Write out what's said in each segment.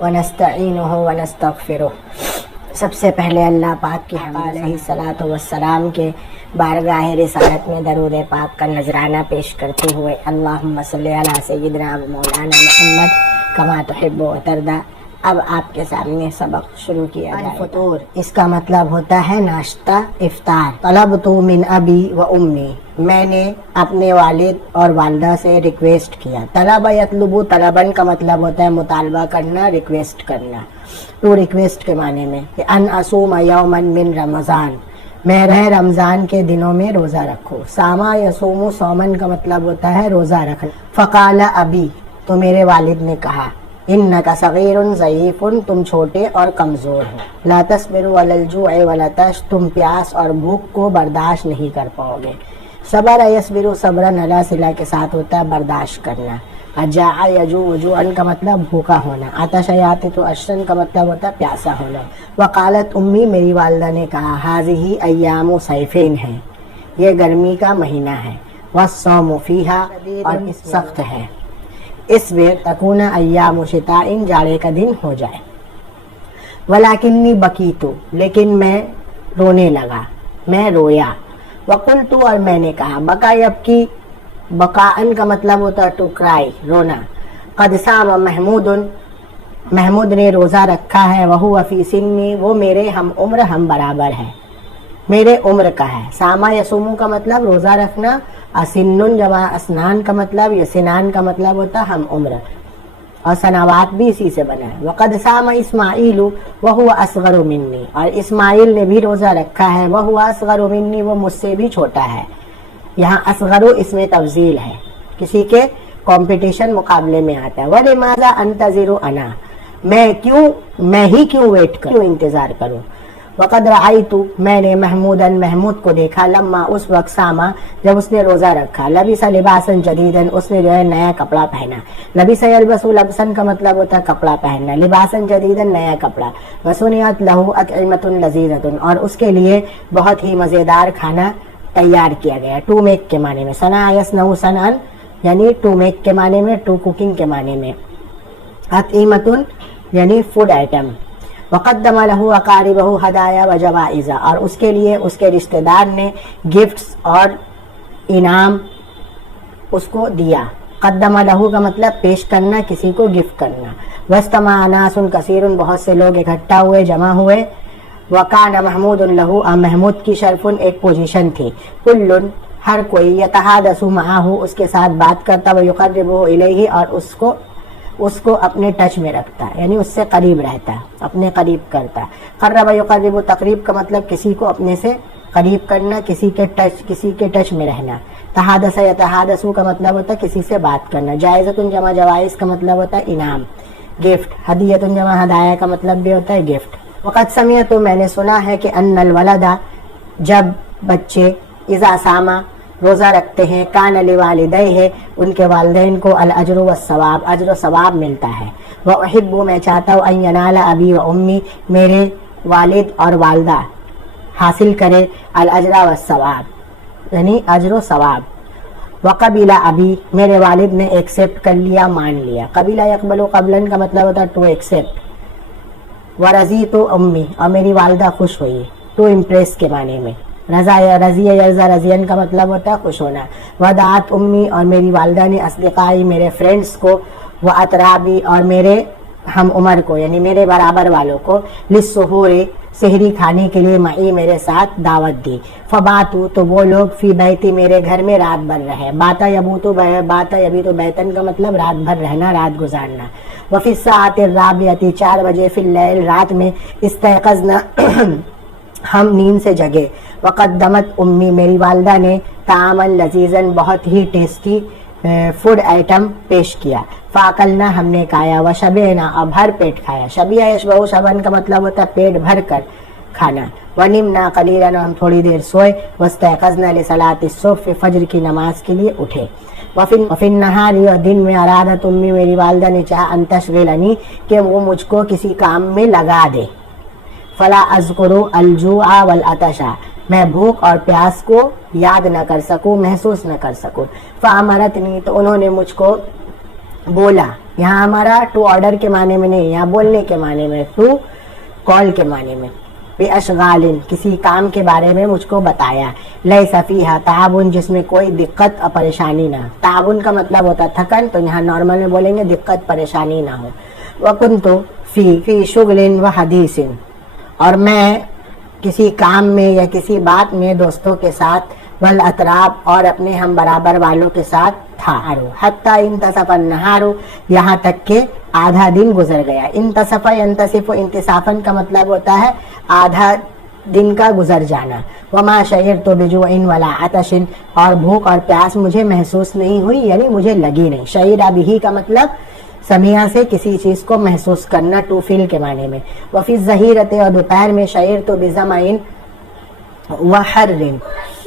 ونستعینہ ونستغفرہ۔ سب سے پہلے اللہ پاک کی علیہ الصلاۃ والسلام کے بارگاہ رسالت میں درود پاک کا نذرانہ پیش کرتے ہوئے اللہم صلی علی سیدنا و مولانا محمد کما تحب و ترضی۔ اب آپ کے سامنے سبق شروع کیا جائے۔ الفطور اس کا مطلب ہوتا ہے ناشتہ، افطار۔ طلبت من ابی و امی، میں نے اپنے والد اور والدہ سے ریکویسٹ کیا۔ طلب یطلب طلبن کا مطلب ہوتا ہے مطالبہ کرنا، ریکویسٹ کرنا۔ تو ریکویسٹ کے معنی میں کہ ان اصوم یوما من رمضان، میں رمضان کے دنوں میں روزہ رکھوں۔ ساما یصوم صومن کا مطلب ہوتا ہے روزہ رکھنا۔ فقال ابی، تو میرے والد نے کہا، انکا صغیر ضعیف، تم چھوٹے اور کمزور ہو۔ لا تصبر علی الجوع والعطش، تم پیاس اور بھوک کو برداشت نہیں کر پاؤ گے۔ صبر یصبر صبرا علی صلہ کے ساتھ ہوتا ہے برداشت کرنا۔ جاع یجوع جوعا کا مطلب بھوکا ہونا۔ عطش یعطش عطشا کا مطلب ہوتا ہے پیاسا ہونا۔ وقالت امی، میری والدہ نے کہا، ھذہ ایام صیفین ہے، یہ گرمی کا مہینہ ہے۔ والصوم فیہا، اور سخت ہے۔ اس میں تکون ایام شتاء، جاڑے کا دن ہو جائے۔ ولیکنی بکیت، لیکن میں رونے لگا، میں رویا۔ وقلت، اور میں نے کہا، بکا یبکی، بکاءن کا مطلب ہوتا ہے ٹو کرائی، رونا۔ قد صام محمود، محمود نے روزہ رکھا ہے۔ وہو فی سنی، وہ میرے ہم عمر، ہم برابر ہے، میرے عمر کا ہے۔ ساما یصوم کا مطلب روزہ رکھنا۔ اسنن جمع اسنان کا مطلب، یا سنان کا مطلب ہوتا ہم عمر، اور سنوات بھی اسی سے بنا ہے۔ وقد صام اسماعیل وہو اصغر منی، اور اسماعیل نے بھی روزہ رکھا ہے۔ وہو اصغر منی، وہ مجھ سے بھی چھوٹا ہے۔ یہاں اصغر اس میں تفضیل ہے، کسی کے کمپٹیشن مقابلے میں آتا ہے۔ وَلِمَاذَا أَنْتَظِرُ أَنَا، میں ہی کیوں ویٹ کروں، کیوں انتظار کروں۔ وقد رأیت، میں نے محمود کو دیکھا، لما اس وقت ساما، جب اس نے روزہ رکھا۔ لبس لباسا جدیدا، اس نے جو ہے نیا کپڑا پہنا۔ لبس یلبس لبسا کا مطلب ہوتا ہے کپڑا پہننا، لباسا جدیدا نیا کپڑا۔ وصنعت لہ اطعمۃ لذیذۃ، اور اس کے لیے بہت ہی مزیدار کھانا تیار کیا گیا۔ ٹو میک کے معنی میں، صنع یصنع صنعا، یعنی ٹو میک کے معنی میں، ٹو کوکنگ کے معنی میں۔ اطعمۃ یعنی فوڈ آئٹم۔ وقدم لہ اقاربہ ہدایا و جوائز، اور اس کے لیے اس کے رشتہ دار نے گفٹس اور انعام اس کو دیا۔ قدم لہ کا مطلب پیش کرنا، کسی کو گفٹ کرنا۔ واجتمع ناس کثیر، بہت سے لوگ اکٹھا ہوئے، جمع ہوئے۔ وکان محمود لہ، محمود کی شرف ایک پوزیشن تھی۔ کل، ہر کوئی، یتحادث معہ، اس کے ساتھ بات کرتا، ویقربہ الیہ، اور اس کو اپنے ٹچ میں رکھتا، یعنی اس سے قریب رہتا، اپنے قریب کرتا۔ قرب یقرب، تقریب کا مطلب کسی کو اپنے سے قریب کرنا، کسی کے ٹچ میں رہنا۔ تحادث یتحادث کا مطلب ہوتا ہے کسی سے بات کرنا۔ جائزۃ جمع جوائز کا مطلب ہوتا ہے انعام، گفٹ۔ ہدیۃ جمع ہدایہ کا مطلب بھی ہوتا ہے گفٹ۔ وقد سمعت، میں نے سنا ہے کہ ان الولد، جب بچے، اذا صاما، روزہ رکھتے ہیں، کان لوالدیہ، ان کے والدین کو الاجر والثواب، اجر و ثواب ملتا ہے۔ واحب، میں چاہتا ہوں، ان ینال ابی و امی، میرے والد اور والدہ حاصل کرے الاجر والثواب، یعنی اجر و ثواب۔ وقبل ابی، میرے والد نے ایکسیپٹ کر لیا، مان لیا۔ قبل یقبل قبلا کا مطلب ہوتا ہے ٹو ایکسیپٹ۔ ورضیت امی، اور میری والدہ خوش ہوئی، ٹو امپریس کے معنی میں۔ رضی یرضی، رضین کا مطلب ہوتا ہے خوش ہونا۔ ودعت امی، اور میری والدہ نے اصدقائی، میرے فرینڈس کو، واطرابی، اور میرے ہم عمر کو، یعنی میرے برابر والوں کو، للسحور، سحری کھانے کے لیے، معی، میرے ساتھ دعوت دی۔ فباتو، تو وہ لوگ، فی بیتی، میرے گھر میں رات بھر رہے۔ باتا یبوتو، باتا یبیتو بیتن کا مطلب رات بھر رہنا، رات گزارنا۔ وفی الساعۃ الرابعۃ، 4 بجے، فی اللیل، رات میں، استيقظنا، ہم نیند سے جگے۔ وقدمت امی، میری والدہ نے، طعاما لذیذا، بہت ہی ٹیسٹی فوڈ آئٹم پیش کیا۔ فاکلنا، ہم نے کھایا۔ وشبعنا، اور بھر پیٹ کھایا۔ شبع یشبع، شبن کا مطلب ہوتا ہے پیٹ بھر کر کھانا۔ ونمنا قلیلا، ہم تھوڑی دیر سوئے۔ واستيقظنا لصلاۃ الصبح، فجر کی نماز کے لیے اٹھے۔ وفی النہار، اور دن میں، ارادت امی، میری والدہ نے چاہا، ان تشغلنی، کہ وہ مجھ کو کسی کام میں لگا دے۔ فلا اذکر الجوع والعطش، میں بھوک اور پیاس کو یاد نہ کر سکوں، محسوس نہ کر سکوں. فامرتنی، تو انہوں نے مجھ کو بولا. یہاں ہمارا ٹو آرڈر کے معنی میں نہیں، یہاں بولنے کے معنی میں، ٹو کال کے معنی میں. بِأَشْغَالٍ، کسی کام کے بارے میں مجھ کو بتایا. لَيْسَ فِيهَا تَعَبٌ، جس میں کوئی دقت اور پریشانی نہ. تعاون کا مطلب ہوتا ہے تھکن، تو یہاں نارمل میں بولیں گے دقت پریشانی نہ ہو. وَكُنْتُ فِي شُغْلٍ وَحَدِيثٍ، اور میں کسی کام میں یا کسی بات میں دوستوں کے ساتھ، والاطراف، اور اپنے ہم برابر والوں کے ساتھ تھا. حتیٰ انتصف النہار، یہاں تک کہ آدھا دن گزر گیا. انتصف ینتصف، انتصافاً کا مطلب ہوتا ہے آدھا دن کا گزر جانا. وما شعرت بجوع ولا عطش، اور بھوک اور پیاس مجھے محسوس نہیں ہوئی، یعنی مجھے لگی نہیں. شعر بھی کا مطلب سمیع سے کسی چیز کو محسوس کرنا، ٹو فیل کے معنی میں. وفی الظہیرۃ، اور دوپہر میں، شعرت بظمأ وحر،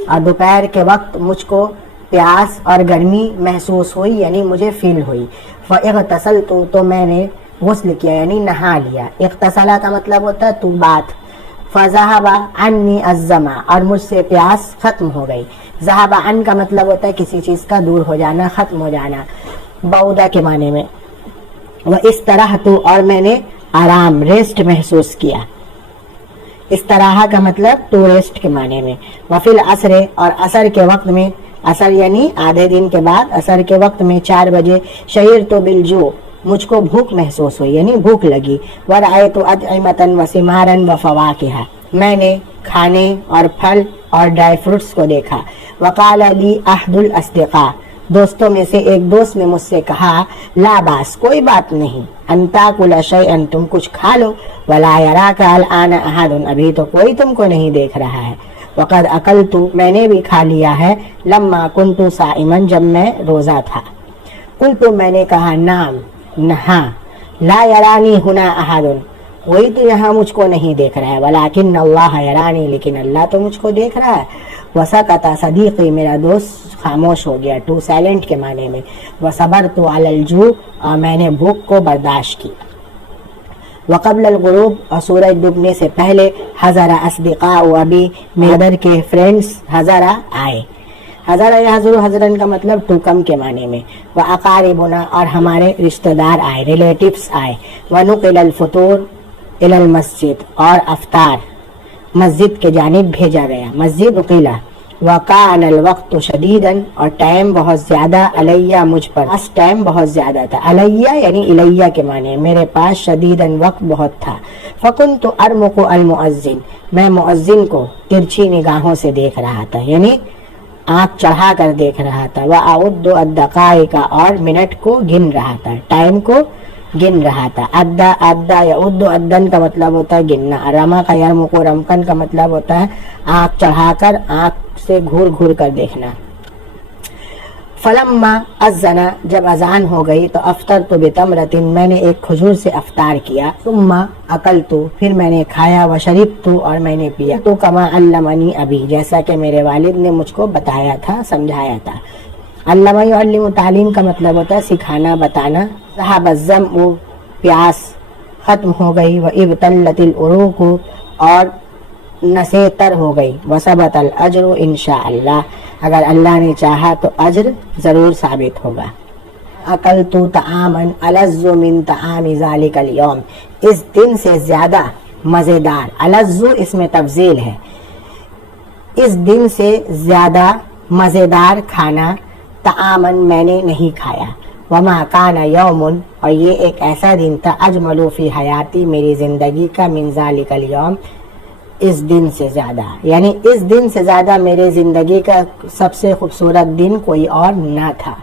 اور دوپہر کے وقت مجھ کو پیاس اور گرمی محسوس ہوئی، یعنی مجھے فیل ہوئی. فاغتسلت، تو میں نے غسل کیا، یعنی نہا لیا. اغتسلا کا مطلب ہوتا ہے تو بات. فذهب عني الظمأ، اور مجھ سے پیاس ختم ہو گئی. ذهب عن کا مطلب ہوتا ہے کسی چیز کا دور ہو جانا، ختم ہو جانا، بعودا کے معنی میں. واسترحت، اور میں نے آرام، ریسٹ محسوس کیا. استراحہ کا مطلب ٹو ریسٹ کے معنی میں. وفی العصر، اور عصر کے وقت میں، عصر یعنی آدھے دن کے بعد، عصر کے وقت میں 4 بجے، شعرت بالجوع، مجھ کو بھوک محسوس ہوئی، یعنی بھوک لگی. ورأیت اطعمة وثمارا وفواکہ، میں نے کھانے اور پھل اور ڈرائی فروٹس کو دیکھا. وقال لی احد الاصدقاء، دوستوں میں سے ایک دوست نے مجھ سے کہا، لا باس، کوئی بات نہیں، ان تاکل شیئا، تم کچھ کھا لو، ولا یراک الآن احد، ابھی تو کوئی تم کو نہیں دیکھ رہا ہے. وقد اکلت، میں نے بھی کھا لیا ہے، لما کنت صائما، جب میں روزہ تھا. قلت، میں نے کہا، نعم، ہاں. لا یرانی ہنا احد، کوئی تو یہاں مجھ کو نہیں دیکھ رہا ہے. ولیکن اللہ یرانی، لیکن اللہ تو مجھ کو دیکھ رہا ہے. وسکت صدیقی، میرا دوست خاموش ہو گیا، ٹو سائلنٹ کے معنی میں. وصبرت علی الجوع، اور میں نے بھوک کو برداشت کی. وقبل الغروب، اور سورج ڈوبنے سے پہلے، حضر اصدقاء ابی، میرے مدر کے فرینڈس حضر آئے. حضر یا حضر، حضرن کا مطلب ٹو کم کے معنی میں. واقاربنا، اور ہمارے رشتہ دار آئے، ریلیٹیوز آئے. ونقل الفطور الی المسجد، اور افطار مسجد کے جانب بھیجا گیا، مسجد نقیلا. وکان الوقت شدیدا، اور ٹائم بہت زیادہ، علیہ مجھ پر، اس ٹائم بہت زیادہ تھا. علیہ یعنی الیہ کے معنی، میرے پاس، شدیدا وقت بہت تھا. فکنت ارمق المؤذن، میں مؤذن کو ترچھی نگاہوں سے دیکھ رہا تھا، یعنی آنکھ چڑھا کر دیکھ رہا تھا. واعد الدقائق، اور منٹ کو گن رہا تھا، ٹائم کو گن رہا تھا. ادا یعد، ادن کا مطلب ہوتا ہے گننا. رما کا یرمق، رمکن کا مطلب ہوتا ہے آنکھ چڑھا کر، آنکھ سے گھور گھور کر دیکھنا. فلما اذن، جب اذان ہو گئی، تو افطرت بتمرۃ، میں نے ایک کھجور سے افطار کیا. ثم اکلت، پھر میں نے کھایا. وشربت، اور میں نے پیا. تو کما علمنی ابی، جیسا کہ میرے والد نے مجھ کو بتایا تھا، سمجھایا تھا. علمہ یعلم، تعلیم کا مطلب ہوتا ہے سکھانا، بتانا. ذهب الظمأ، پیاس ختم ہو گئی. وابتلت العروق، اور نسیں تر ہو گئی. وثبت الاجر انشاء اللہ، اگر اللہ نے چاہا تو اجر ضرور ثابت ہوگا. اکلت طعاما الذ من طعام ذلك اليوم، اس دن سے زیادہ مزیدار. الذ اس میں تفضیل ہے، اس دن سے زیادہ مزیدار کھانا. طعاما میں نے نہیں کھایا. وما کان یوم، اور یہ ایک ایسا دن تھا، اجمل فی حیاتی، میری زندگی کا، من ذلک الیوم، اس دن سے زیادہ، یعنی اس دن سے زیادہ میرے زندگی کا سب سے خوبصورت دن کوئی اور نہ تھا.